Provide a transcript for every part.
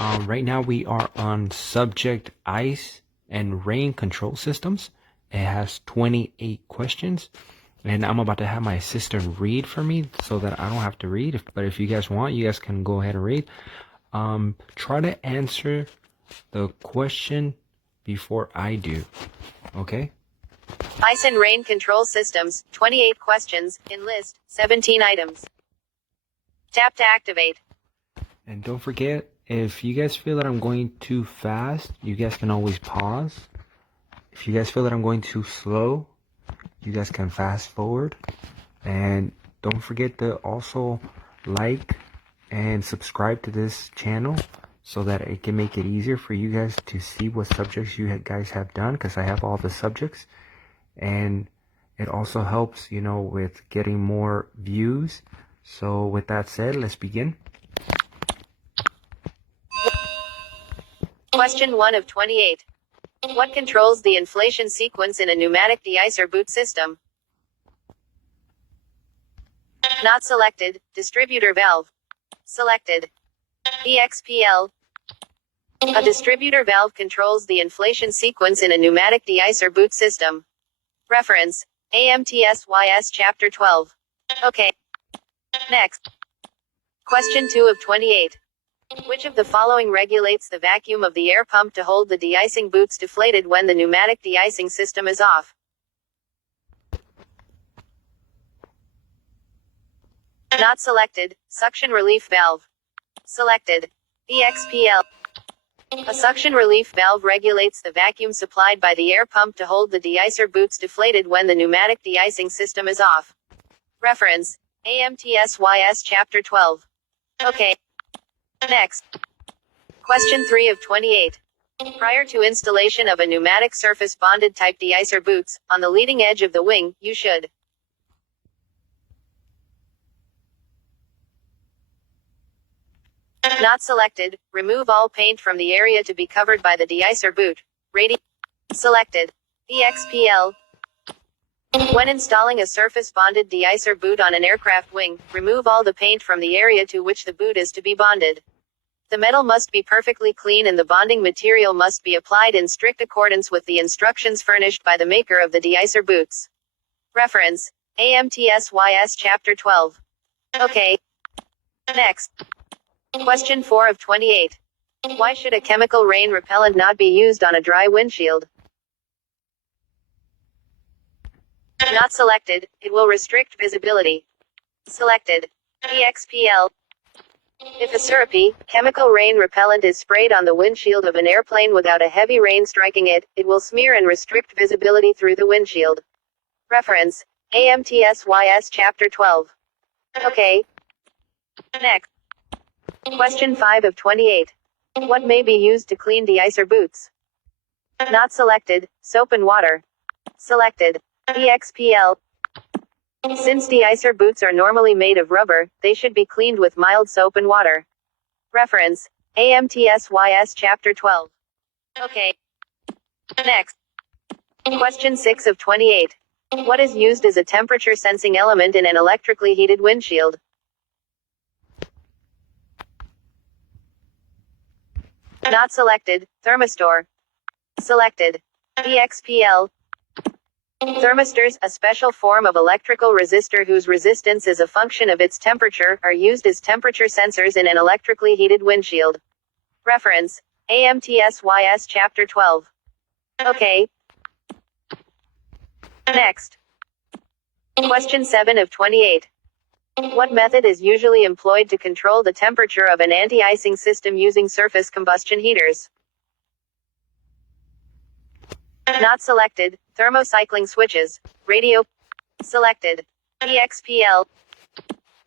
Right now we are on subject ice and rain control systems. It has 28 questions, and I'm about to have my assistant read for me so that I don't have to read. But if you guys want, you guys can go ahead and read. Try to answer the question before I do. Okay? Ice and rain control systems, 28 questions, in list, 17 items. Tap to activate. And don't forget, if you guys feel that I'm going too fast, you guys can always pause. If you guys feel that I'm going too slow, you guys can fast forward. And don't forget to also like and subscribe to this channel so that it can make it easier for you guys to see what subjects you guys have done, because I have all the subjects. And it also helps, with getting more views. So with that said, let's begin. Question 1 of 28. What controls the inflation sequence in a pneumatic de-icer boot system? Not selected. Distributor valve. Selected. EXPL. A distributor valve controls the inflation sequence in a pneumatic de-icer boot system. Reference: AMTSYS Chapter 12. Okay. Next. Question 2 of 28. Which of the following regulates the vacuum of the air pump to hold the de-icing boots deflated when the pneumatic de-icing system is off? Not selected. Suction relief valve. Selected. EXPL. A suction relief valve regulates the vacuum supplied by the air pump to hold the de-icer boots deflated when the pneumatic de-icing system is off. Reference: AMTSYS Chapter 12. Okay. Next. Question 3 of 28. Prior to installation of a pneumatic surface bonded type de-icer boots, on the leading edge of the wing, you should: Not selected. Remove all paint from the area to be covered by the de-icer boot. Selected. EXPL. When installing a surface bonded de-icer boot on an aircraft wing, remove all the paint from the area to which the boot is to be bonded. The metal must be perfectly clean and the bonding material must be applied in strict accordance with the instructions furnished by the maker of the de-icer boots. Reference: AMTSYS Chapter 12. Okay. Next. Question 4 of 28. Why should a chemical rain repellent not be used on a dry windshield? Not selected. It will restrict visibility. Selected. EXPL. If a syrupy, chemical rain repellent is sprayed on the windshield of an airplane without a heavy rain striking it, it will smear and restrict visibility through the windshield. Reference: AMTSYS Chapter 12. Okay. Next. Question 5 of 28. What may be used to clean de-icer boots? Not selected. Soap and water. Selected. EXPL. Since de-icer boots are normally made of rubber, they should be cleaned with mild soap and water. Reference: AMTSYS Chapter 12. Okay. Next. Question 6 of 28. What is used as a temperature sensing element in an electrically heated windshield? Not selected. Thermistor. Selected. EXPL. Thermistors, a special form of electrical resistor whose resistance is a function of its temperature, are used as temperature sensors in an electrically heated windshield. Reference: AMTSYS Chapter 12. Okay. Next. Question 7 of 28. What method is usually employed to control the temperature of an anti-icing system using surface combustion heaters? Not selected. Thermocycling switches. Radio. Selected. EXPL.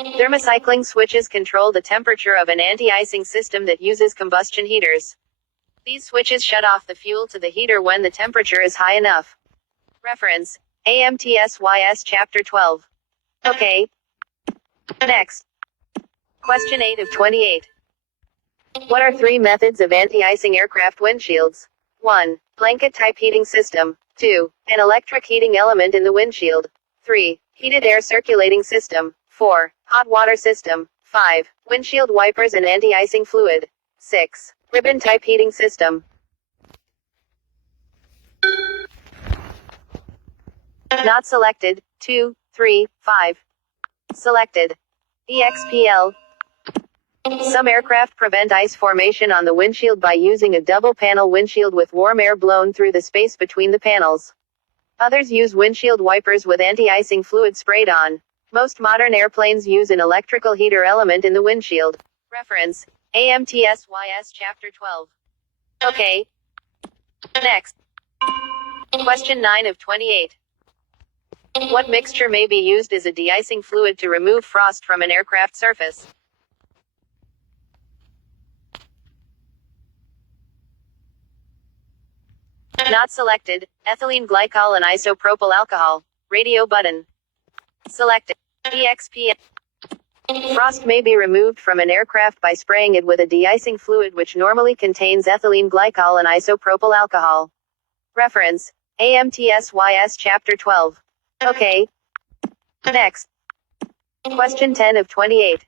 Thermocycling switches control the temperature of an anti-icing system that uses combustion heaters. These switches shut off the fuel to the heater when the temperature is high enough. Reference: AMTSYS Chapter 12. Okay. Next. Question 8 of 28. What are 3 methods of anti-icing aircraft windshields? 1. Blanket type heating system. 2. An electric heating element in the windshield. 3. Heated air circulating system. 4. Hot water system. 5. Windshield wipers and anti-icing fluid. 6. Ribbon type heating system. Not selected. 2, 3, 5. Selected. EXPL. Some aircraft prevent ice formation on the windshield by using a double panel windshield with warm air blown through the space between the panels. Others use windshield wipers with anti-icing fluid sprayed on. Most modern airplanes use an electrical heater element in the windshield. Reference: AMTSYS Chapter 12. Okay. Next. Question 9 of 28. What mixture may be used as a de-icing fluid to remove frost from an aircraft surface? Not selected. Ethylene glycol and isopropyl alcohol. Radio button. Selected. EXP. Frost may be removed from an aircraft by spraying it with a de-icing fluid which normally contains ethylene glycol and isopropyl alcohol. Reference: AMTSYS Chapter 12. Okay. Next. Question 10 of 28.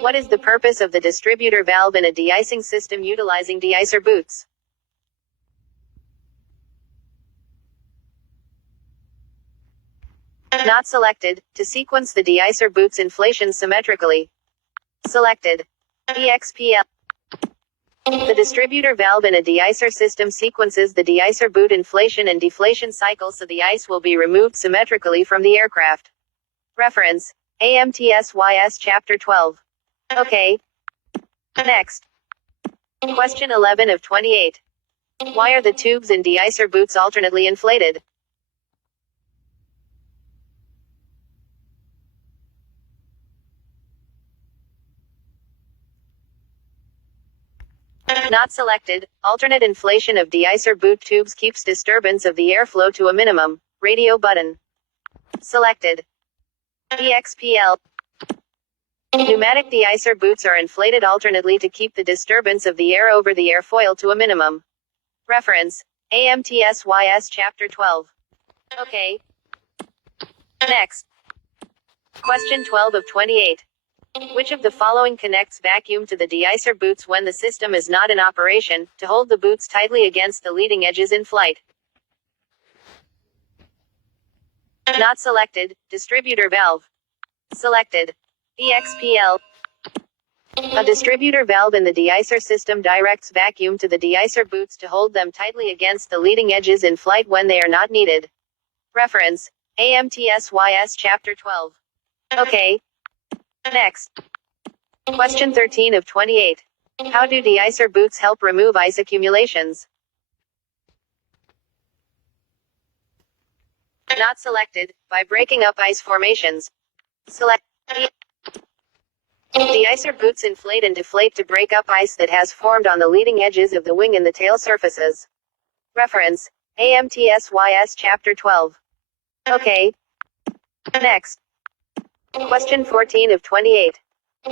What is the purpose of the distributor valve in a de-icing system utilizing de-icer boots? Not selected. To sequence the de-icer boots inflation symmetrically. Selected. EXPL. The distributor valve in a de-icer system sequences the de-icer boot inflation and deflation cycle so the ice will be removed symmetrically from the aircraft. Reference: AMTSYS Chapter 12. Okay. Next. Question 11 of 28. Why are the tubes in de-icer boots alternately inflated? Not selected. Alternate inflation of de-icer boot tubes keeps disturbance of the airflow to a minimum. Radio button. Selected. EXPL. Pneumatic de-icer boots are inflated alternately to keep the disturbance of the air over the airfoil to a minimum. Reference: AMTSYS Chapter 12. Okay. Next. Question 12 of 28. Which of the following connects vacuum to the de-icer boots when the system is not in operation, to hold the boots tightly against the leading edges in flight? Not selected. Distributor valve. Selected. EXPL. A distributor valve in the de-icer system directs vacuum to the de-icer boots to hold them tightly against the leading edges in flight when they are not needed. Reference: AMTSYS Chapter 12. Okay. Next. Question 13 of 28. How do de-icer boots help remove ice accumulations? Not selected. By breaking up ice formations. Select. De-icer boots inflate and deflate to break up ice that has formed on the leading edges of the wing and the tail surfaces. Reference: AMTSYS Chapter 12. Okay. Next. Question 14 of 28.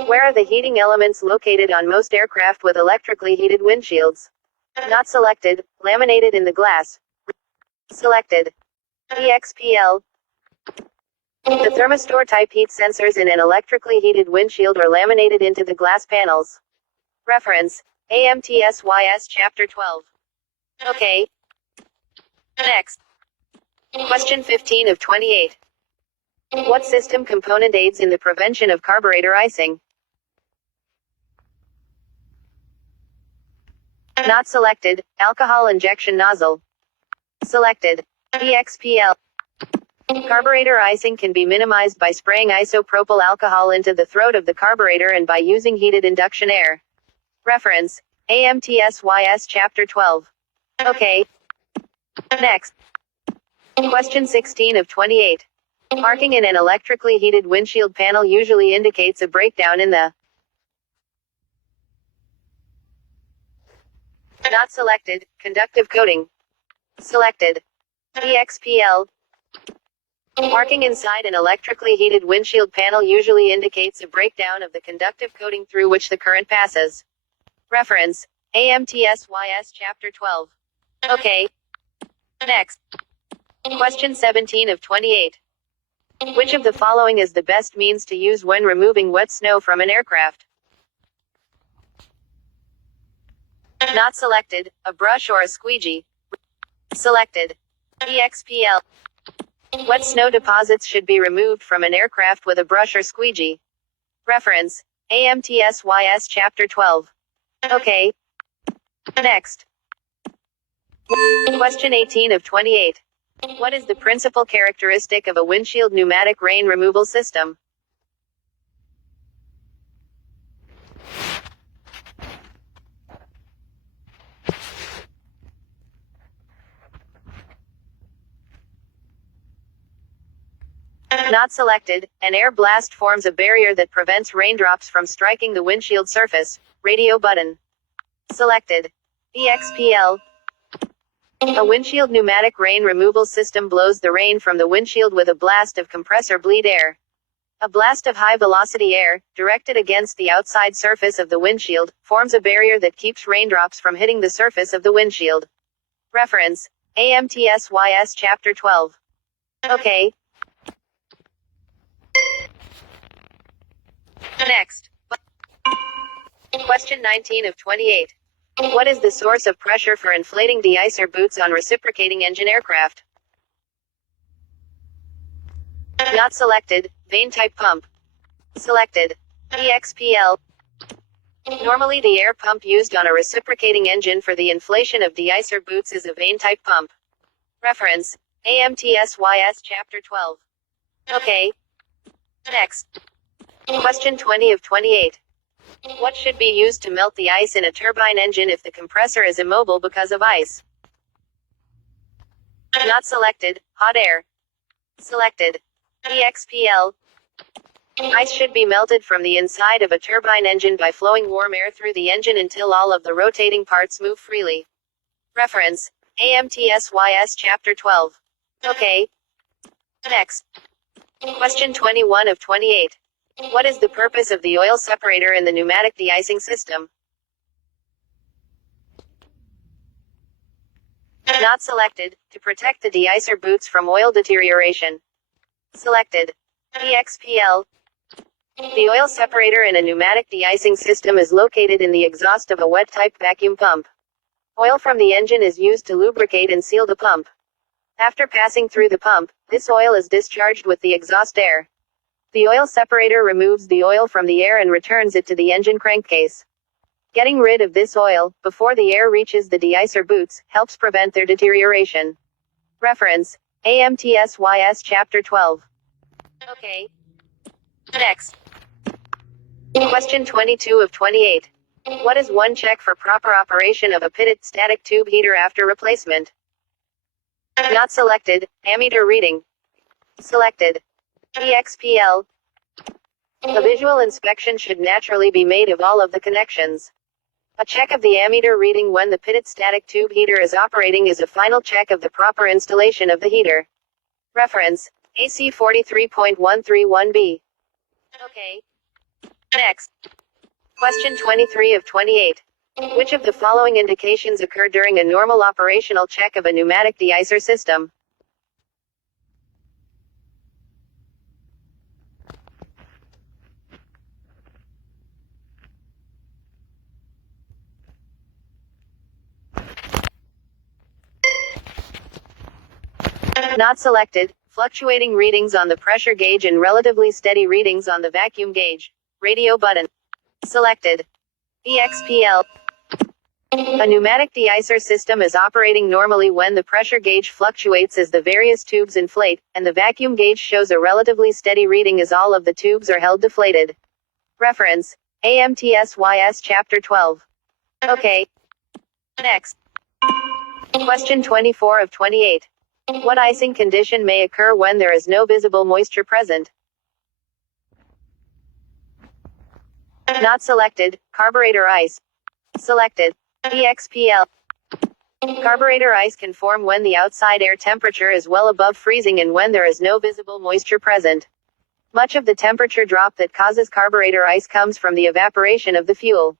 Where are the heating elements located on most aircraft with electrically heated windshields? Not selected. Laminated in the glass. Selected. EXPL. The thermistor type heat sensors in an electrically heated windshield are laminated into the glass panels. Reference: AMTSYS Chapter 12. Okay. Next. Question 15 of 28. What system component aids in the prevention of carburetor icing? Not selected. Alcohol injection nozzle. Selected. EXPL. Carburetor icing can be minimized by spraying isopropyl alcohol into the throat of the carburetor and by using heated induction air. Reference: AMTSYS Chapter 12. Okay. Next. Question 16 of 28. Marking in an electrically heated windshield panel usually indicates a breakdown in the. Not selected. Conductive coating. Selected. EXPL. Marking inside an electrically heated windshield panel usually indicates a breakdown of the conductive coating through which the current passes. Reference: AMTSYS Chapter 12. Okay. Next. Question 17 of 28. Which of the following is the best means to use when removing wet snow from an aircraft? Not selected, a brush or a squeegee. Selected. EXPL. What snow deposits should be removed from an aircraft with a brush or squeegee? Reference. AMTSYS Chapter 12. Okay. Next. Question 18 of 28. What is the principal characteristic of a windshield pneumatic rain removal system? Not selected. An air blast forms a barrier that prevents raindrops from striking the windshield surface. Radio button. Selected. EXPL. A windshield pneumatic rain removal system blows the rain from the windshield with a blast of compressor bleed air. A blast of high-velocity air, directed against the outside surface of the windshield, forms a barrier that keeps raindrops from hitting the surface of the windshield. Reference. AMTSYS Chapter 12. Okay. Next. Question 19 of 28. What is the source of pressure for inflating de-icer boots on reciprocating engine aircraft? Not selected. Vane-type pump. Selected. EXPL. Normally the air pump used on a reciprocating engine for the inflation of de-icer boots is a vane-type pump. Reference. AMTSYS Chapter 12. Okay. Next. Question 20 of 28. What should be used to melt the ice in a turbine engine if the compressor is immobile because of ice? Not selected. Hot air. Selected. EXPL. Ice should be melted from the inside of a turbine engine by flowing warm air through the engine until all of the rotating parts move freely. Reference. AMTSYS Chapter 12. Okay. Next. Question 21 of 28. What is the purpose of the oil separator in the pneumatic de-icing system? Not selected. To protect the de-icer boots from oil deterioration. Selected. EXPL. The oil separator in a pneumatic de-icing system is located in the exhaust of a wet-type vacuum pump. Oil from the engine is used to lubricate and seal the pump. After passing through the pump, this oil is discharged with the exhaust air. The oil separator removes the oil from the air and returns it to the engine crankcase. Getting rid of this oil, before the air reaches the de-icer boots, helps prevent their deterioration. Reference. AMTSYS Chapter 12. Okay. Next. Question 22 of 28. What is one check for proper operation of a pitted static tube heater after replacement? Not selected. Ammeter reading. Selected. EXPL. A visual inspection should naturally be made of all of the connections. A check of the ammeter reading when the pitted static tube heater is operating is a final check of the proper installation of the heater. Reference. AC 43.131b. Okay. Next. Question 23 of 28. Which of the following indications occur during a normal operational check of a pneumatic de-icer system? Not selected. Fluctuating readings on the pressure gauge and relatively steady readings on the vacuum gauge. Radio button. Selected. EXPL. A pneumatic de-icer system is operating normally when the pressure gauge fluctuates as the various tubes inflate, and the vacuum gauge shows a relatively steady reading as all of the tubes are held deflated. Reference. AMTSYS Chapter 12. Okay. Next. Question 24 of 28. What icing condition may occur when there is no visible moisture present? Not selected. Carburetor ice. Selected. EXPL. Carburetor ice can form when the outside air temperature is well above freezing and when there is no visible moisture present. Much of the temperature drop that causes carburetor ice comes from the evaporation of the fuel.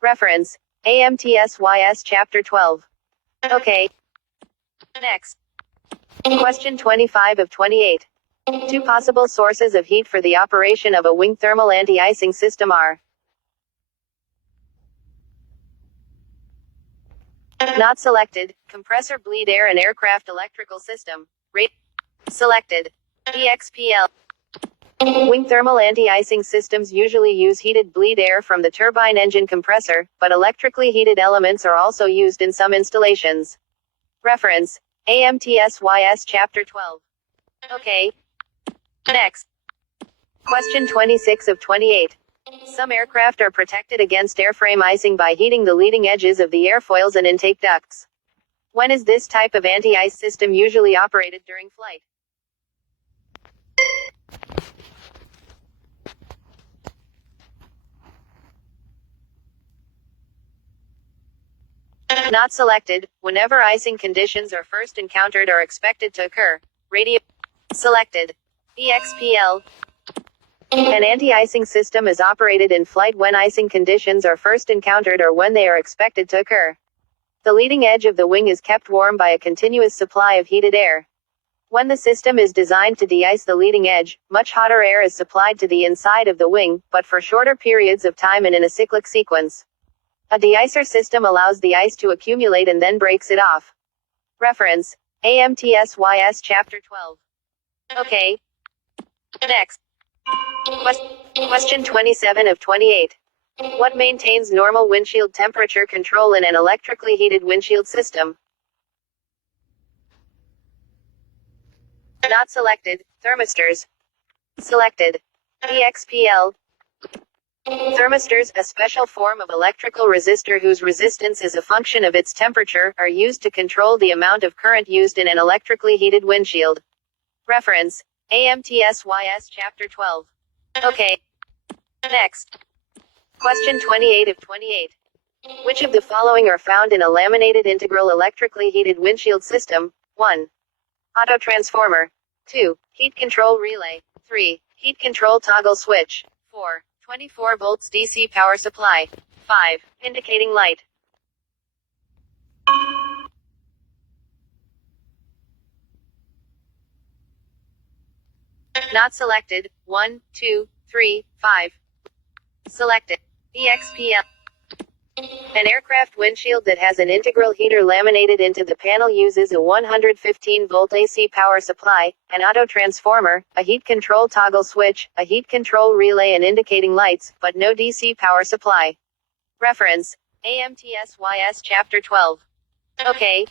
Reference. AMTSYS Chapter 12. Okay. Next. Question 25 of 28. Two possible sources of heat for the operation of a wing thermal anti-icing system are Not selected. Compressor bleed air and aircraft electrical system. Rate selected. EXPL. Wing thermal anti-icing systems usually use heated bleed air from the turbine engine compressor, but electrically heated elements are also used in some installations. Reference: AMTSYS Chapter 12. Okay. Next. Question 26 of 28. Some aircraft are protected against airframe icing by heating the leading edges of the airfoils and intake ducts. When is this type of anti-ice system usually operated during flight? Not selected. Whenever icing conditions are first encountered or expected to occur. Radio selected. EXPL. An anti-icing system is operated in flight when icing conditions are first encountered or when they are expected to occur. The leading edge of the wing is kept warm by a continuous supply of heated air. When the system is designed to de-ice the leading edge, much hotter air is supplied to the inside of the wing, but for shorter periods of time and in a cyclic sequence. A de-icer system allows the ice to accumulate and then breaks it off. Reference: AMTSYS Chapter 12. Okay. Next. Question 27 of 28. What maintains normal windshield temperature control in an electrically heated windshield system? Not selected. Thermistors. Selected. EXPL. Thermistors, a special form of electrical resistor whose resistance is a function of its temperature, are used to control the amount of current used in an electrically heated windshield. Reference: AMTSYS Chapter 12. Okay. Next. Question 28 of 28. Which of the following are found in a laminated integral electrically heated windshield system? 1. Autotransformer. 2. Heat control relay. 3. Heat control toggle switch. 4. 24 volts DC power supply. 5. Indicating light. Not selected. 1, 2, 3, 5. Selected. EXPL. An aircraft windshield that has an integral heater laminated into the panel uses a 115-volt AC power supply, an autotransformer, a heat control toggle switch, a heat control relay and indicating lights, but no DC power supply. Reference: AMTSYS Chapter 12. Okay.